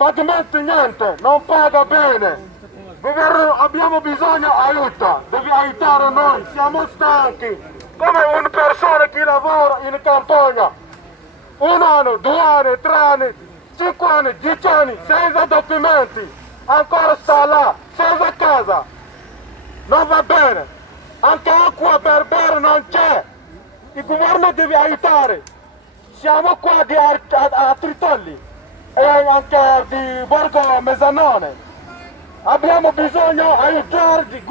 pagamenti niente, non paga bene. Governo, abbiamo bisogno di aiuto, devi aiutare noi, siamo stanchi. Come una persona che lavora in campagna, 1 anno, 2 anni, 3 anni, 5 anni, 10 anni, senza documenti, ancora sta là, senza casa. Non va bene, anche acqua per bere non c'è. Il governo deve aiutare. Siamo qua a Tritolli e anche di Borgo Mezzanone. Abbiamo bisogno di aiutare il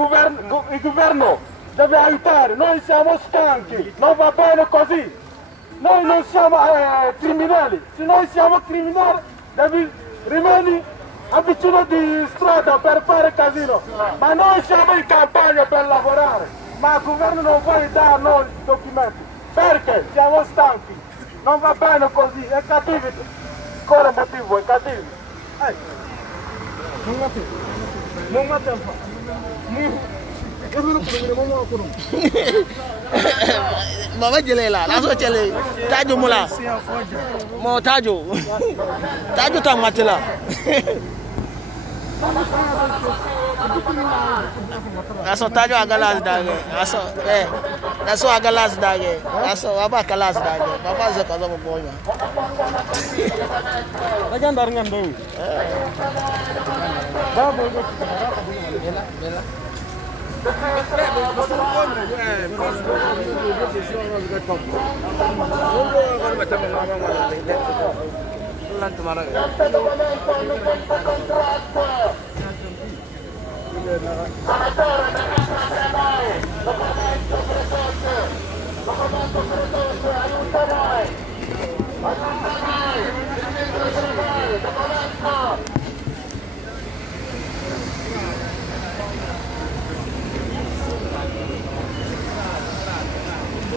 governo deve aiutare, noi siamo stanchi, non va bene così. Noi non siamo criminali, se noi siamo criminali devi rimanere vicino di strada per fare casino. Ma noi siamo in campagna per lavorare, ma il governo non vuole dare noi i documenti. Perché? Siamo stanchi, non va bene così, è cattivo. Ancora motivo, è cattivo. Non mate fa. Baba jele la so jele tajo mula mo tajo ta matela aso tajo agalas dage aso agalas dage aso baba kalas dage baba ze kazo boya Bajan dar ngando baba bela Aiuta noi!